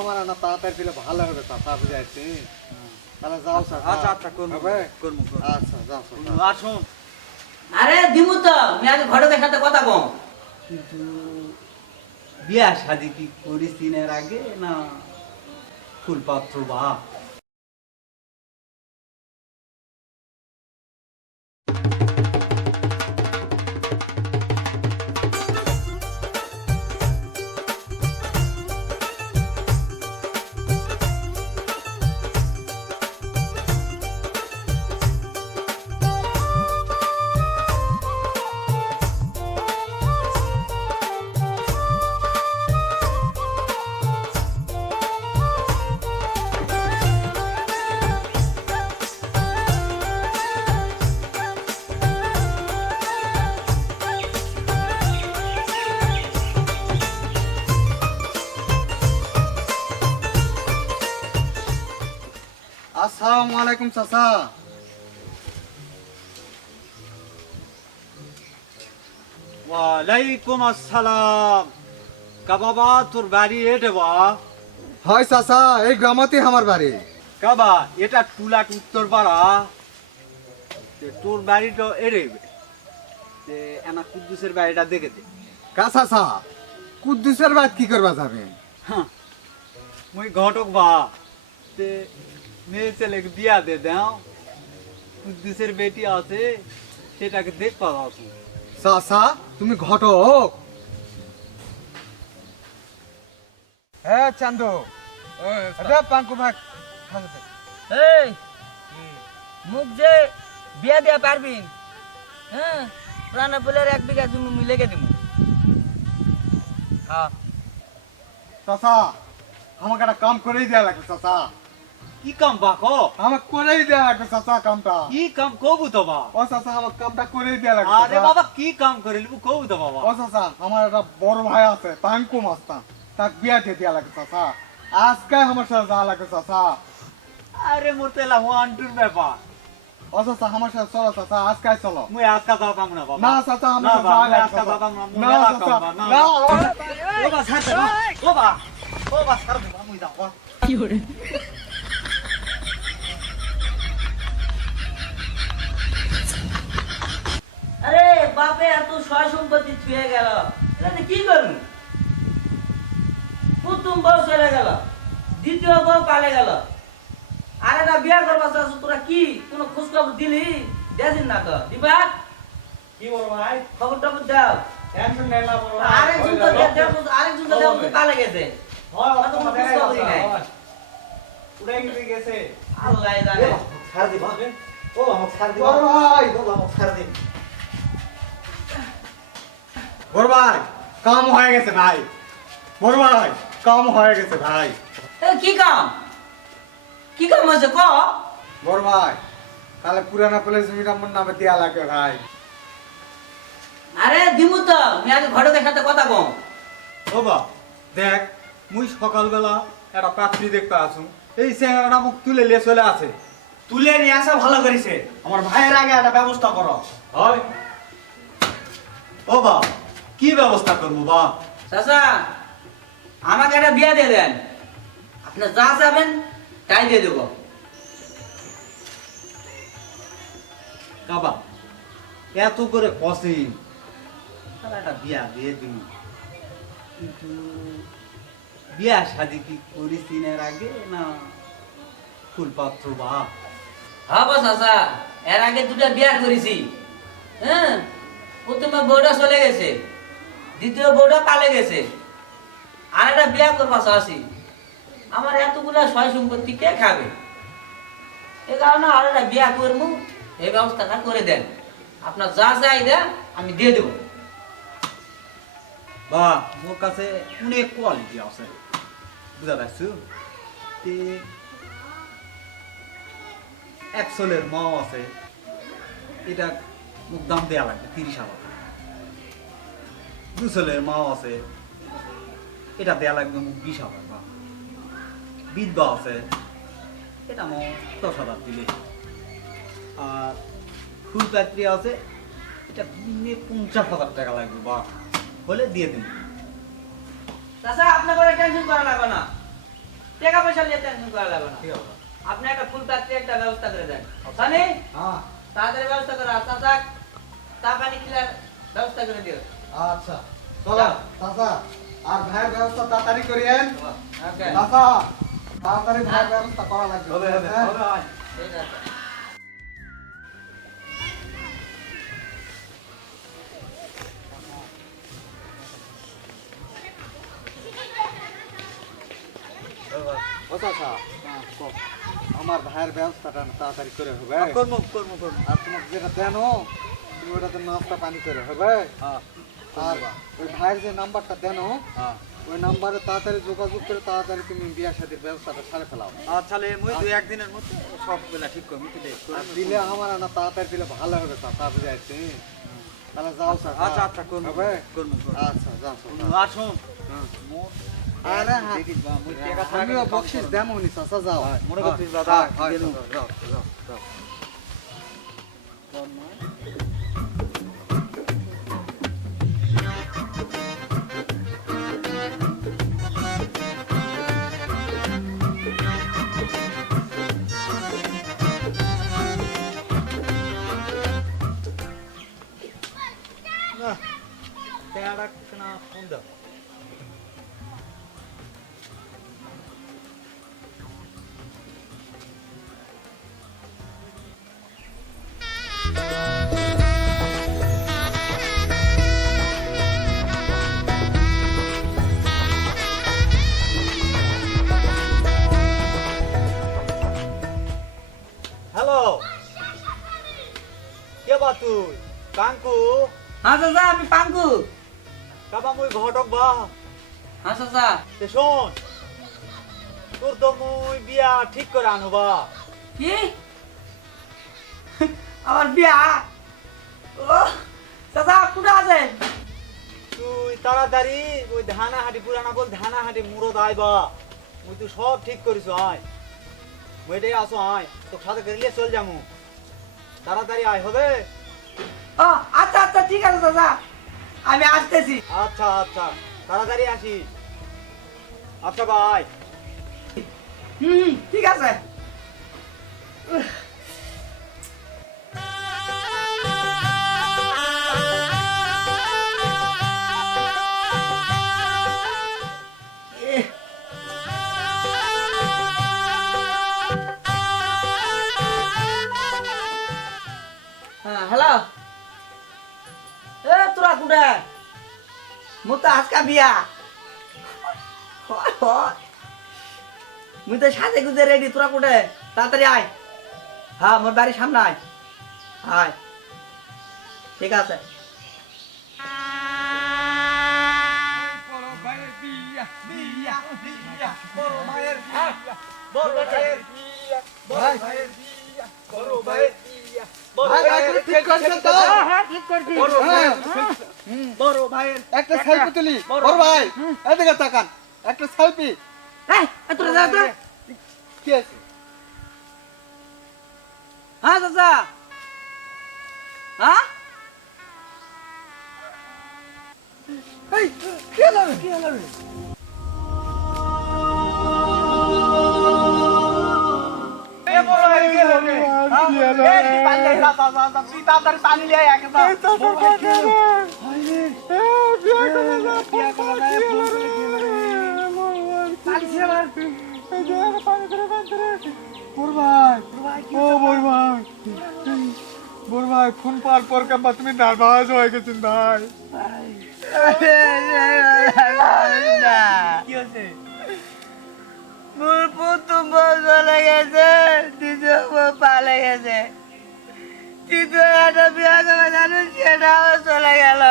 আমার না তাড়াতাড়ি দিলে ভালো হবে চাচা বুঝাইছি তাহলে যাও চাচা আচ্ছা আচ্ছা করবো হবে? করবো আচ্ছা যাও চাচা আর শোন আরে দিমু তো আমি আগে ঘটকের সাথে কথা কম। কিন্তু বিয়া শাদি কি করিস দিনের আগে না ফুলপাত্র বা আসসালামু আলাইকুম চাচা ওয়ালাইকুম আসসালাম কা বাবা তোর বাড়ি এটে বা হয় চাচা এই গ্রামতেই আমার বাড়ি কাবা এটা টুলাট উত্তর পাড়া তোর বাড়িটা এরে যে এনা কুদ্দুসের বাড়িটা দেখে দে কা চাচা কুদ্দুসের বাদ কি করবা যাবে হ্যাঁ মুই ঘটক বা তে মেয়ে ছেলেকে বিয়া দে দাও কুদ্দুসের বেটি আছে সেটাকে দেখবা আসু চাচা তুমি ঘটক হ্যাঁ চান্দু আরে পাঙ্কু ভাগ এই মুখ যে বিয়া দিয়া পারবিন, হ্যাঁ প্রাণা বলের 1 বিঘা জমি মুই লেগে দিমু। হ্যাঁ চাচা আমাকে একটা কাম করেই দেয়া লাগবে চাচা কি কাম বাকো আমাকে করেই দেয়া লাগবে চাচা কামটা কি কাম কবু তো বা ও চাচা আমাকে কামটা করেই দেয়া লাগবে আরে বাবা কি কাম করিল কবু তো বাবা ও চাচা আমার একটা বড় ভাই আছে পাঙ্কু মাস্তা তাক বিয়া দিয়ে দেয়া লাগবে চাচা আজকে আমার সাথে যাওয়া লাগবে চাচা আরে মোর তেলা ওয়ান্টুর ব্যাপার ও চাচা আমার সাথে চলো চাচা আজকে চলো মুই আজকা যাতাম না বাবা না চাচা না আমার বাবা, যাওয়া আজকা লাগবে যাতাম না, মুই না মেলা চাচা কাম বা, না, না ও বা ছাড় দে না, ও বা ছাড় দে না, মুই যাও বা। আরে বাপে এত সয় সম্পত্তি ছুঁয়ে গেল, এটা কি করবি? প্রথম বউ চলে গেল, দ্বিতীয় বউ পালে গেল, আর একটা বিয়া করবা চাচ্ছ, তোরা কি কোনো খোঁজ খবর দিলি? দেখিস না তো দিবা কি বড় ভাই খবর টবর দাও। টেনশন নেই না বড় ভাই আরেকজন তো আরেকজন তো দেখো পালে গেছে, হয় অত কোনো খোঁজ খবরই নাই। উড়াই গেছে আল্লাহ জানে। ছাড় দি বাবা ও আমাকে ছাড় দি বড় ভাই ও আমাকে ছাড় দি বড় ভাই কাম হয়ে গেছে ভাই বড় ভাই কাম হয়ে গেছে ভাই এ কি কাম? কি কাম হয়েছে ক? বড় ভাই তাহলে পুরানা প্লেস জমিটা আমার নামে দেয়া লাগবে ভাই আরে দিমু তো আমি আগে ঘটকের সাথে কথা কম। ও বা দেখ মুই সকালবেলা একটা পাত্রী দেখতে আসুন এই চেহারাটা মুখ তুলে নিয়ে চলে আছে তুলে নিয়ে আসা ভালো করেছে আমার ভাইয়ের আগে একটা ব্যবস্থা করো হয় ও বা কি ব্যবস্থা করবো বা চাচা আমাকে একটা বিয়া দিয়ে দেন, আপনি যা চাবেন তাই দিয়ে দেবো। কাবা এত করে কষি তাহলে একটা বিয়া দিয়ে দিন কিন্তু বিয়া শাদি কি করিস দিনের আগে না ফুলপাত্র বা হব চাচা, এর আগে 2টা বিয়া করেছি। হ্যাঁ প্রথমে বউটা চলে গেছে, দ্বিতীয় বউটা পালে গেছে, আর একটা বিয়া করবা চাচ্ছি। আমার এতগুলা সয় সম্পত্তি কে খাবে? এ কারণে আর একটা বিয়া করবো, এই ব্যবস্থাটা করে দেন। আপনার যা চাই দেন আমি দিয়ে দেবো। বা মোর কাছে অনেক কোয়ালিটি আছে বুঝা পারছো তে এক সোলের মাও আছে এটা মুখ দাম দেয়া লাগবে 30,000 2 সোলের মাও আছে এটা দেয়া লাগবে মুখ 20,000 বা বিধবা আছে এটা মো 10,000 দিলে আর ফুলপাত্রী আছে এটা দিনে 50,000 টাকা লাগবে বা হলে দিয়ে দিন চাচা আপনার করে টেনশন করা লাগবে না, পয়সা নিয়ে টেনশন করা লাগবে না ঠিক আছে আপনি একটা ফুল পাত্রে একটা ব্যবস্থা করে দেন জানি হ্যাঁ তাড়াতাড়ি ব্যবস্থা করে আর চাচা চা পানি খিলার ব্যবস্থা করে দিও আচ্ছা চলো চাচা আর ভাইয়ের ব্যবস্থা তাড়াতাড়ি করিয়েন ওকে চাচা তাড়াতাড়ি ভাইয়ের ব্যবস্থা করা লাগবে হবে হবে হ্যাঁ? হবে আয়। ঠিক আছে ও চাচা আমার ভাইয়ের ব্যবস্থাটা না তাড়াতাড়ি করে হবে করবো করবো করবো আর তোমাকে যেটা দেন তুমি ওটাতে নাস্তা পানি করে হবে হ্যাঁ আর ওই ভাইয়ের যে নাম্বারটা দেন হ্যাঁ ওই নাম্বারে তাড়াতাড়ি যোগাযোগ করে তাড়াতাড়ি তুমি বিয়া শাদীর ব্যবস্থাটা সারে ফেলাও আচ্ছা মুই দুই একদিনের মধ্যে সব বেলা ঠিক করবো তুই দেখ আর দিলে আমার না তাড়াতাড়ি দিলে ভালো হবে চাচা বুঝে আসছি তাহলে যাও চাচা আচ্ছা আচ্ছা করবো হবে করবো আচ্ছা যাও চাচা। আর শোন হ্যাঁ। মোর আরে হ্যাঁ। দেখিস বা মুই টাকা ছাড়া আমিও কিন্তু কাম বকশিস করবো। দেমো নি চাচা যাও হ্যাঁ, মনে করছিস হ্যাঁ, দাদা, হ্যাঁ, দিলুম। চাচা, যাও যাও যাও না টাকাটা না ফোন দাও হ্যালো কে বা তুই কাঙ্কু হ্যাঁ চাচা আমি পাঙ্কু কাবা মুই ঘটক বা হ্যাঁ চাচা তে শোন তোর তো মুই বিয়া ঠিক করে আনু বা কি আমার বিয়া ও চাচা কোথা আছে তুই তাড়াতাড়ি ওই ধানাহাটি পুরানা বল ধানাহাটি মুরদ আইবা মুই তুই সব ঠিক করিস আয় মুই এটাই আসো আয় তোর সাথে গেলে চল যামু তাড়াতাড়ি আয় হবে ও আচ্ছা আচ্ছা ঠিক আছে চাচা আমি আসতেছি আচ্ছা আচ্ছা তাড়াতাড়ি আসিস আচ্ছা ভাই ঠিক আছে হ্যালো এ তোরা কুড়ে মুই তো আজকা বিয়া মুই তো সাজে গুজে রেডি তোরা কুড়ে তাড়াতাড়ি আয় হ্যাঁ মোর বাড়ির সামনে আয় আয় ঠিক আছে ঠিক করছেন তো হ্যাঁ। বড় ভাইয়ের একটা সেলফি তুলি বড় ভাই এদিকে তাকান একটা সেলফি তোরা যা তো কি আছে হ্যাঁ চাচা হ্যাঁ এই কি হলো কি হলো ফোন পাওয়ার পর কেমন তুমি নার্ভাস হয়ে গেছেন ভাই কি হয়েছে মোর প্রথম বউ চলে গেছে দ্বিতীয় বউ পালে গেছে তৃতীয় একটা বিয়া করে জানো সেটাও চলে গেল